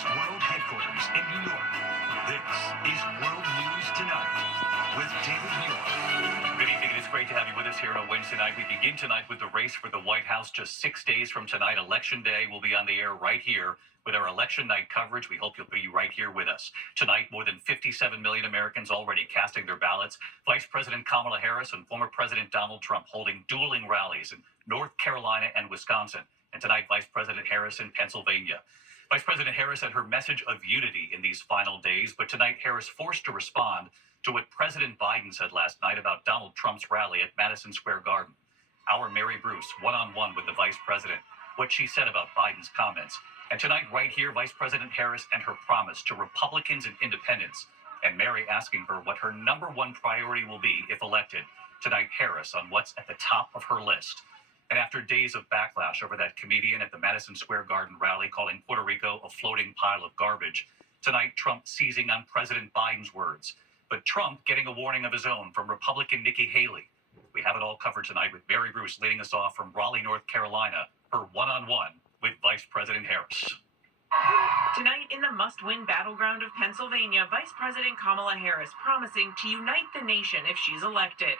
Trump's world headquarters in New York. This is World News Tonight with David Muir. Good evening. It is great to have you with us here on a Wednesday night. We begin tonight with the race for the White House. Just 6 days from tonight, Election Day, will be on the air right here with our election night coverage. We hope you'll be right here with us. Tonight, more than 57 million Americans already casting their ballots. Vice President Kamala Harris and former President Donald Trump holding dueling rallies in North Carolina and Wisconsin. And tonight, Vice President Harris in Pennsylvania. Vice President Harris had her message of unity in these final days, but tonight Harris forced to respond to what President Biden said last night about Donald Trump's rally at Madison Square Garden. Our Mary Bruce, one-on-one with the Vice President, what she said about Biden's comments. And tonight, right here, Vice President Harris and her promise to Republicans and independents, and Mary asking her what her number one priority will be if elected. Tonight, Harris on what's at the top of her list. And after days of backlash over that comedian at the Madison Square Garden rally calling Puerto Rico a floating pile of garbage, tonight Trump seizing on President Biden's words. But Trump getting a warning of his own from Republican Nikki Haley. We have it all covered tonight with Mary Bruce leading us off from Raleigh, North Carolina, her one-on-one with Vice President Harris. Tonight in the must-win battleground of Pennsylvania, Vice President Kamala Harris promising to unite the nation if she's elected.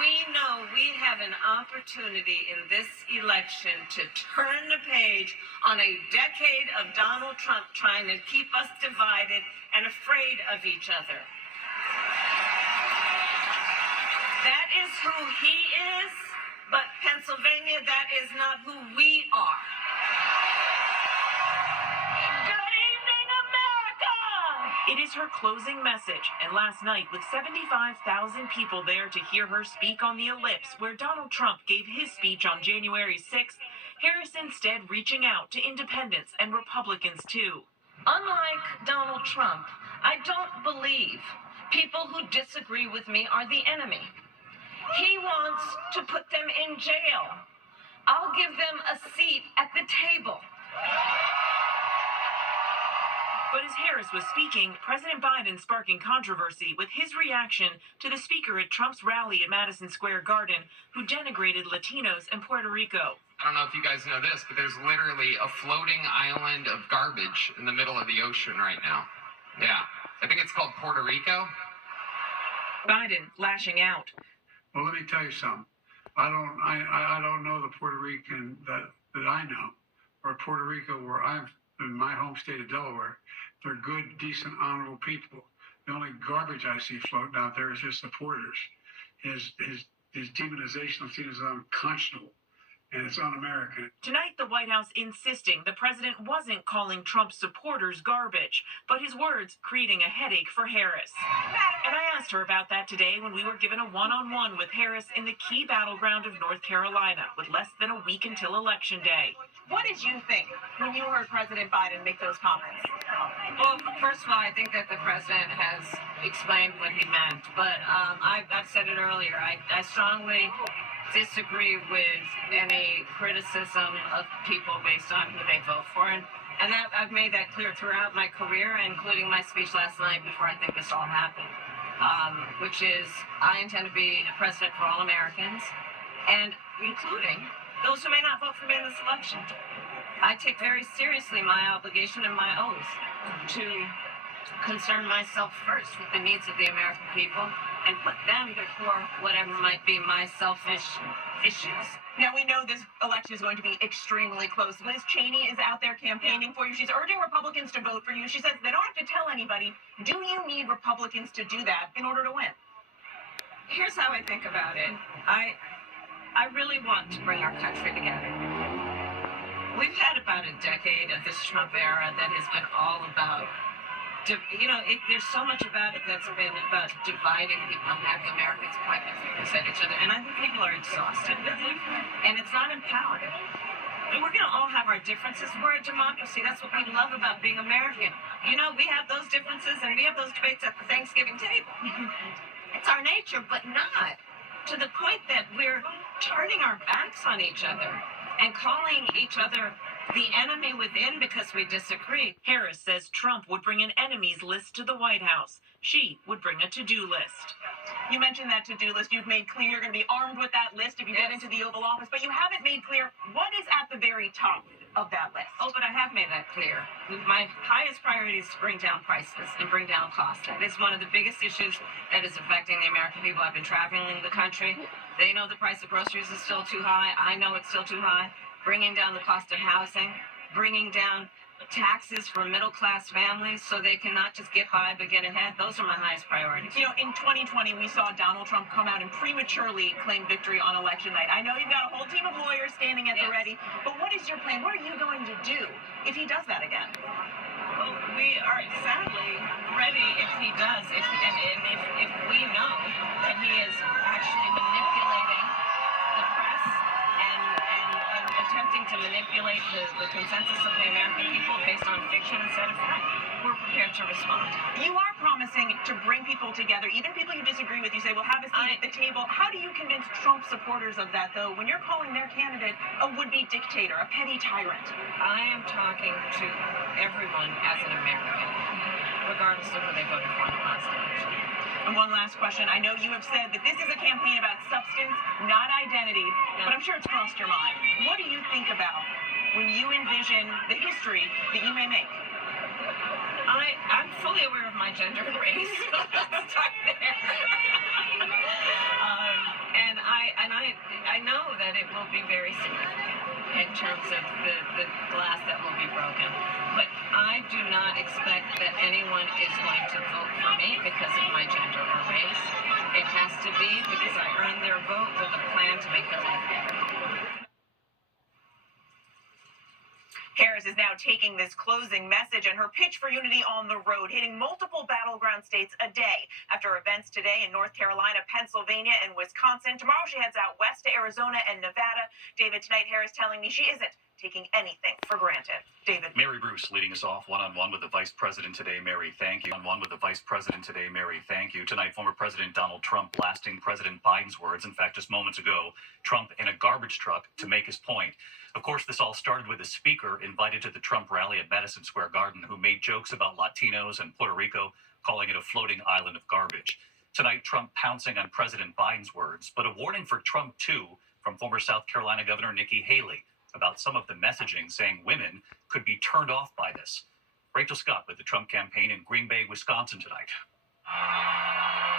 We know we have an opportunity in this election to turn the page on a decade of Donald Trump trying to keep us divided and afraid of each other. That is who he is, but Pennsylvania, that is not who we are. It is her closing message, and last night, with 75,000 people there to hear her speak on the ellipse where Donald Trump gave his speech on January 6th, Harris instead reaching out to independents and Republicans too. Unlike Donald Trump, I don't believe people who disagree with me are the enemy. He wants to put them in jail. I'll give them a seat at the table. But as Harris was speaking, President Biden sparking controversy with his reaction to the speaker at Trump's rally at Madison Square Garden, who denigrated Latinos and Puerto Rico. I don't know if you guys know this, but there's literally a floating island of garbage in the middle of the ocean right now. Yeah, I think it's called Puerto Rico. Biden lashing out. Well, let me tell you something. I don't know the Puerto Rican that I know, or Puerto Rico where I'm in my home state of Delaware. They're good, decent, honorable people. The only garbage I see floating out there is his supporters. His demonization of seen as unconscionable, and it's un-American. Tonight, the White House insisting the president wasn't calling Trump's supporters garbage, but his words creating a headache for Harris. And I asked her about that today when we were given a one-on-one with Harris in the key battleground of North Carolina, with less than a week until Election Day. What did you think when you heard President Biden make those comments? Well, first of all, I think that the president has explained what he meant, but I've said it earlier. I strongly disagree with any criticism of people based on who they vote for, and that I've made that clear throughout my career, including my speech last night before I think this all happened, which is I intend to be a president for all Americans, and including those who may not vote for me in this election. I take very seriously my obligation and my oath to concern myself first with the needs of the American people and put them before whatever might be my selfish issues. Now, we know this election is going to be extremely close. Liz Cheney is out there campaigning for you. She's urging Republicans to vote for you. She says they don't have to tell anybody. Do you need Republicans to do that in order to win? Here's how I think about it. I really want to bring our country together. We've had about a decade of this Trump era that has been all about, there's so much about it that's been about dividing people and having Americans point their fingers at each other. And I think people are exhausted with it. And it's not empowering. We're going to all have our differences. We're a democracy. That's what we love about being American. We have those differences and we have those debates at the Thanksgiving table. It's our nature, but not to the point that we're turning our backs on each other and calling each other the enemy within because we disagree. Harris says Trump would bring an enemies list to the White House. She would bring a to-do list. You mentioned that to-do list. You've made clear you're going to be armed with that list if you get into the Oval Office, but you haven't made clear what is at the very top. of that list. Oh, but I have made that clear. My highest priority is to bring down prices and bring down costs. That is one of the biggest issues that is affecting the American people. I've been traveling the country. They know the price of groceries is still too high. I know it's still too high. Bringing down the cost of housing, bringing down taxes for middle-class families so they can not just get by but get ahead. Those are my highest priorities. You know, in 2020, we saw Donald Trump come out and prematurely claim victory on election night. I know you've got a whole team of lawyers standing at the ready, but what is your plan? What are you going to do if he does that again? Well, we are sadly ready if he does, if we know that he is actually manipulating the press and attempting to manipulate the consensus of the American people based on fiction instead of fact. We're prepared to respond. You are promising to bring people together, even people you disagree with. You say, well, have a seat at the table. How do you convince Trump supporters of that, though, when you're calling their candidate a would-be dictator, a petty tyrant? I am talking to everyone as an American, regardless of who they voted for in the last election. And one last question. I know you have said that this is a campaign about substance, not identity, but I'm sure it's crossed your mind. What do you think about when you envision the history that you may make? I'm fully aware of my gender and race. Let's start there. I know that it will be very significant in terms of the glass that will be broken. But I do not expect that anyone is going to vote for me because of my gender or race. It has to be because I earned their vote with a plan to make their life better. Harris is now taking this closing message and her pitch for unity on the road, hitting multiple battleground states a day after events today in North Carolina, Pennsylvania, and Wisconsin. Tomorrow she heads out west to Arizona and Nevada. David, tonight Harris telling me she isn't taking anything for granted. David. Mary Bruce leading us off one-on-one with the Vice President today. Mary, thank you. One-on-one with the Vice President today. Mary, thank you. Tonight, former President Donald Trump blasting President Biden's words. In fact, just moments ago, Trump in a garbage truck to make his point. Of course, this all started with a speaker invited to the Trump rally at Madison Square Garden who made jokes about Latinos and Puerto Rico, calling it a floating island of garbage. Tonight, Trump pouncing on President Biden's words, but a warning for Trump, too, from former South Carolina Governor Nikki Haley about some of the messaging, saying women could be turned off by this. Rachel Scott with the Trump campaign in Green Bay, Wisconsin tonight.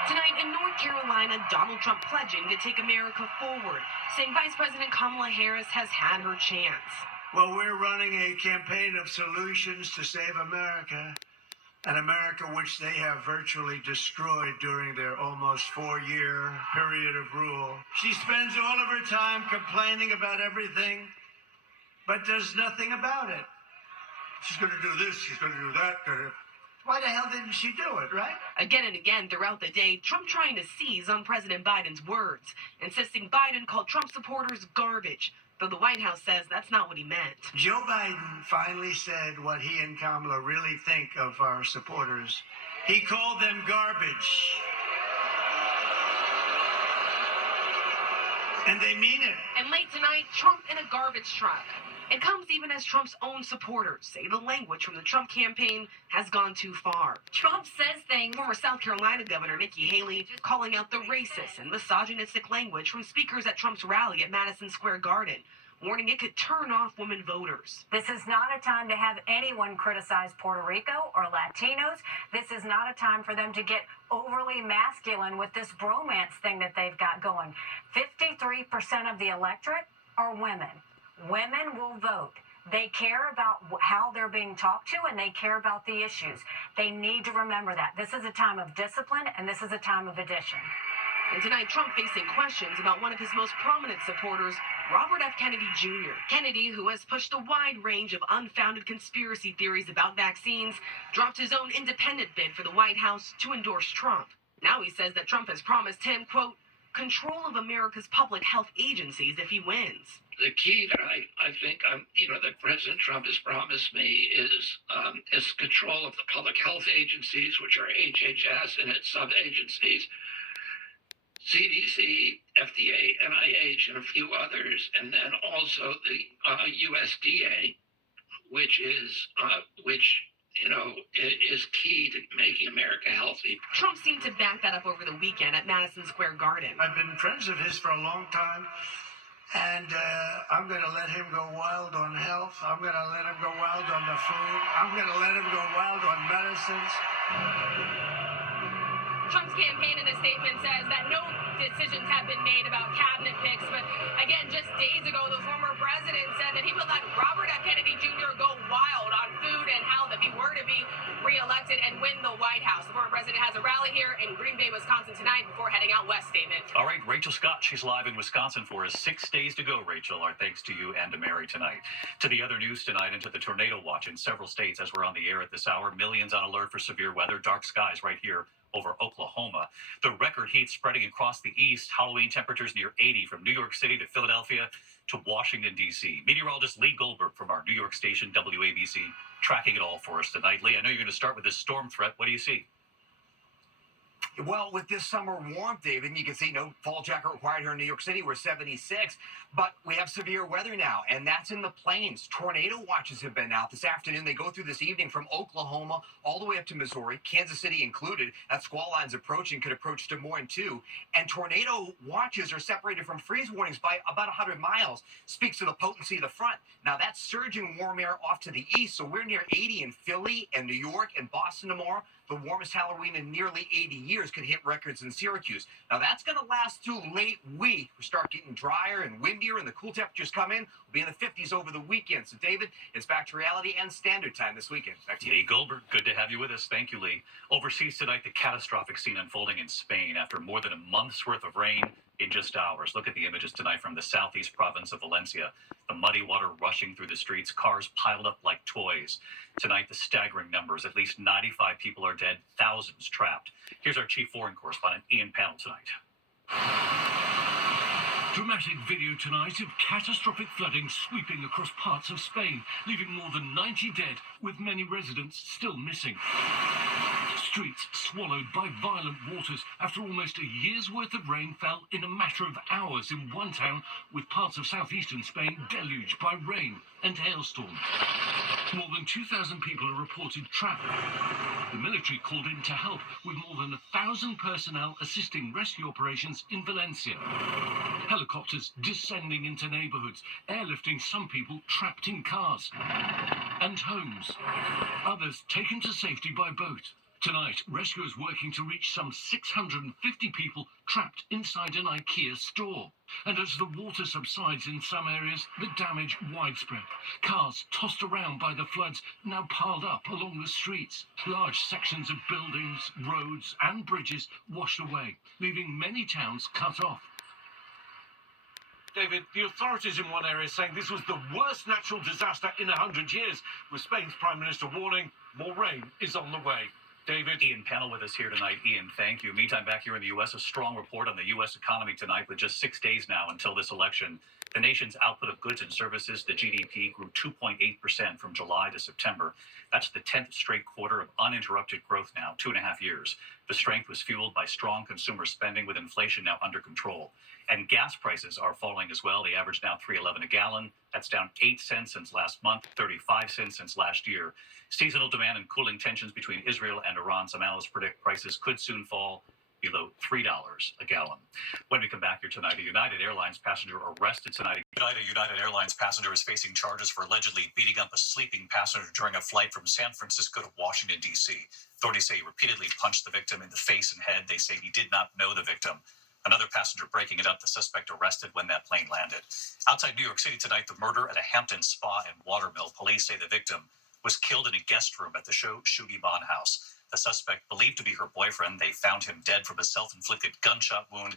Tonight in North Carolina, Donald Trump pledging to take America forward, saying Vice President Kamala Harris has had her chance. Well, we're running a campaign of solutions to save America, an America which they have virtually destroyed during their almost 4-year period of rule. She spends all of her time complaining about everything, but does nothing about it. She's going to do this, she's going to do that. Why the hell didn't she do it, right? Again and again throughout the day, Trump trying to seize on President Biden's words, insisting Biden called Trump supporters garbage, though the White House says that's not what he meant. Joe Biden finally said what he and Kamala really think of our supporters. He called them garbage. And they mean it. And late tonight, Trump in a garbage truck. It comes even as Trump's own supporters say the language from the Trump campaign has gone too far. Trump says things. Former South Carolina Governor Nikki Haley calling out the racist and misogynistic language from speakers at Trump's rally at Madison Square Garden, warning it could turn off women voters. This is not a time to have anyone criticize Puerto Rico or Latinos. This is not a time for them to get overly masculine with this bromance thing that they've got going. 53% of the electorate are women. Women will vote. They care about how they're being talked to, and they care about the issues. They need to remember that. This is a time of discipline, and this is a time of addition. And tonight, Trump facing questions about one of his most prominent supporters, Robert F. Kennedy Jr. Kennedy, who has pushed a wide range of unfounded conspiracy theories about vaccines, dropped his own independent bid for the White House to endorse Trump. Now he says that Trump has promised him, quote, control of America's public health agencies if he wins. The key that I think that President Trump has promised me is control of the public health agencies, which are HHS and its sub-agencies, CDC, FDA, NIH, and a few others, and then also the USDA, which is key to making America healthy. Trump seemed to back that up over the weekend at Madison Square Garden. I've been friends of his for a long time. And I'm going to let him go wild on health. I'm going to let him go wild on the food. I'm going to let him go wild on medicines. Trump's campaign in a statement says that no decisions have been made about cabinet picks. But again, just days ago, the former president said that he would let Robert F. Kennedy Jr. go wild on food and health if he were to be reelected and win the White House. The former president has a rally here in Green Bay, Wisconsin tonight before heading out west, David. All right, Rachel Scott, she's live in Wisconsin for us. 6 days to go, Rachel. Our thanks to you and to Mary tonight. To the other news tonight and to the tornado watch in several states as we're on the air at this hour. Millions on alert for severe weather. Dark skies right here over Oklahoma. The record heat spreading across the east. Halloween temperatures near 80 from New York City to Philadelphia to Washington, D.C. Meteorologist Lee Goldberg from our New York station, WABC, tracking it all for us tonight. Lee, I know you're going to start with this storm threat. What do you see? Well, with this summer warmth, David, and you can see no fall jacket required here in New York City. We're 76, but we have severe weather now, and that's in the plains. Tornado watches have been out this afternoon. They go through this evening from Oklahoma all the way up to Missouri, Kansas City included. That squall line's approaching, could approach Des Moines too. And tornado watches are separated from freeze warnings by about 100 miles. Speaks to the potency of the front. Now, that's surging warm air off to the east, so we're near 80 in Philly and New York and Boston tomorrow. The warmest Halloween in nearly 80 years could hit records in Syracuse. Now, that's going to last through late week. We start getting drier and windier, and the cool temperatures come in. We'll be in the 50s over the weekend. So, David, it's back to reality and standard time this weekend. Back to you. Lee Goldberg, good to have you with us. Thank you, Lee. Overseas tonight, the catastrophic scene unfolding in Spain after more than a month's worth of rain in just hours. Look at the images tonight from the southeast province of Valencia. The muddy water rushing through the streets, cars piled up like toys. Tonight, the staggering numbers. At least 95 people are dead, thousands trapped. Here's our chief foreign correspondent, Ian Pannell, tonight. Dramatic video tonight of catastrophic flooding sweeping across parts of Spain, leaving more than 90 dead, with many residents still missing. Streets swallowed by violent waters after almost a year's worth of rain fell in a matter of hours in one town, with parts of southeastern Spain deluged by rain and hailstorms. More than 2,000 people are reported trapped. The military called in to help, with more than 1,000 personnel assisting rescue operations in Valencia. Helicopters descending into neighborhoods, airlifting some people trapped in cars and homes. Others taken to safety by boat. Tonight, rescuers working to reach some 650 people trapped inside an IKEA store. And as the water subsides in some areas, the damage widespread. Cars tossed around by the floods, now piled up along the streets. Large sections of buildings, roads and bridges washed away, leaving many towns cut off. David, the authorities in one area saying this was the worst natural disaster in 100 years, with Spain's Prime Minister warning more rain is on the way. David. Ian Pannell with us here tonight. Ian, thank you. Meantime, back here in the U.S., a strong report on the U.S. economy tonight with just 6 days now until this election. The nation's output of goods and services, the GDP, grew 2.8% from July to September. That's the 10th straight quarter of uninterrupted growth now, 2.5 years. The strength was fueled by strong consumer spending with inflation now under control. And gas prices are falling as well. The average now $3.11 a gallon. That's down 8 cents since last month, 35 cents since last year. Seasonal demand and cooling tensions between Israel and Iran. Some analysts predict prices could soon fall below $3 a gallon. When we come back here tonight, a United Airlines passenger arrested tonight. A United Airlines passenger is facing charges for allegedly beating up a sleeping passenger during a flight from San Francisco to Washington, D.C. Authorities say he repeatedly punched the victim in the face and head. They say he did not know the victim. Another passenger breaking it up, the suspect arrested when that plane landed. Outside New York City tonight, the murder at a Hampton spa and watermill. Police say the victim was killed in a guest room at the Shuggie Bond house. The suspect, believed to be her boyfriend, they found him dead from a self-inflicted gunshot wound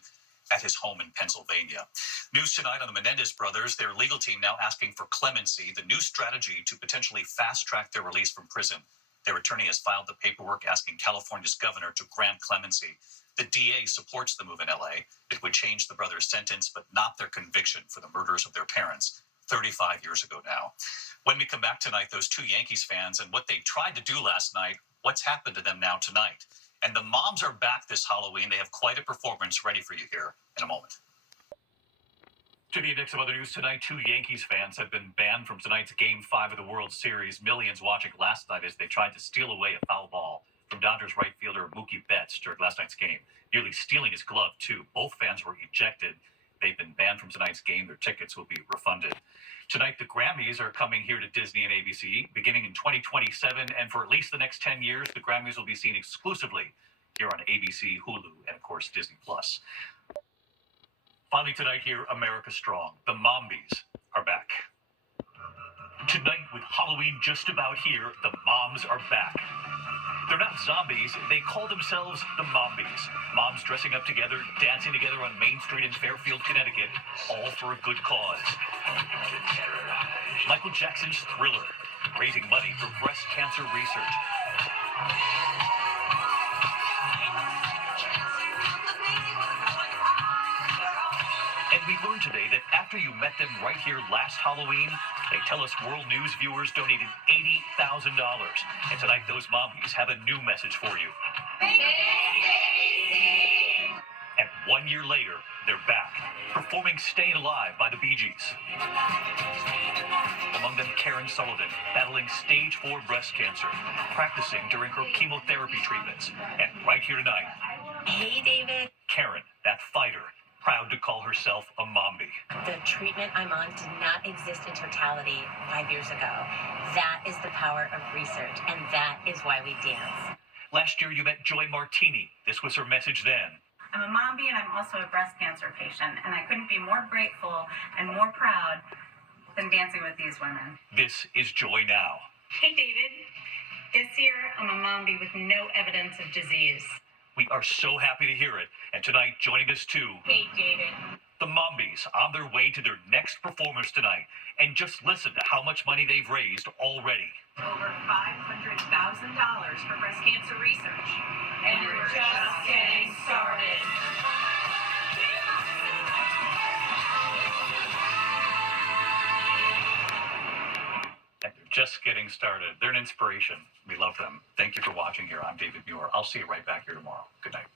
at his home in Pennsylvania. News tonight on the Menendez brothers, their legal team now asking for clemency, the new strategy to potentially fast-track their release from prison. Their attorney has filed the paperwork asking California's governor to grant clemency. The DA supports the move in LA. It would change the brothers' sentence, but not their conviction for the murders of their parents 35 years ago now. When we come back tonight, those two Yankees fans and what they tried to do last night, what's happened to them now tonight? And the moms are back this Halloween. They have quite a performance ready for you here in a moment. To the index of other news tonight, two Yankees fans have been banned from tonight's Game 5 of the World Series. Millions watching last night as they tried to steal away a foul ball from Dodgers right fielder Mookie Betts during last night's game, nearly stealing his glove, too. Both fans were ejected. They've been banned from tonight's game. Their tickets will be refunded. Tonight, the Grammys are coming here to Disney and ABC beginning in 2027. And for at least the next 10 years, the Grammys will be seen exclusively here on ABC, Hulu, and of course, Disney+. Finally tonight here, America Strong. The Mombies are back. Tonight, with Halloween just about here, the moms are back. They're not zombies, they call themselves the Mombies. Moms dressing up together, dancing together on Main Street in Fairfield, Connecticut, all for a good cause. Michael Jackson's Thriller, raising money for breast cancer research. And we learned today that after you met them right here last Halloween, they tell us World News viewers donated $80,000. And tonight, those Mombies have a new message for you. And 1 year later, they're back, performing Staying Alive by the Bee Gees. Among them, Karen Sullivan, battling stage 4 breast cancer, practicing during her chemotherapy treatments. And right here tonight, Hey, David. Karen, that fighter, proud to call herself a Mombie. The treatment I'm on did not exist in totality 5 years ago. That is the power of research, and that is why we dance. Last year, you met Joy Martini. This was her message then. I'm a Mombie, and I'm also a breast cancer patient, and I couldn't be more grateful and more proud than dancing with these women. This is Joy now. Hey, David. This year, I'm a Mombie with no evidence of disease. We are so happy to hear it. And tonight, joining us too, Hey, David. the Mombies on their way to their next performance tonight. And just listen to how much money they've raised already. Over $500,000 for breast cancer research. And we're just getting started. And they're just getting started. They're an inspiration. We love them. Thank you for watching here. I'm David Muir. I'll see you right back here tomorrow. Good night.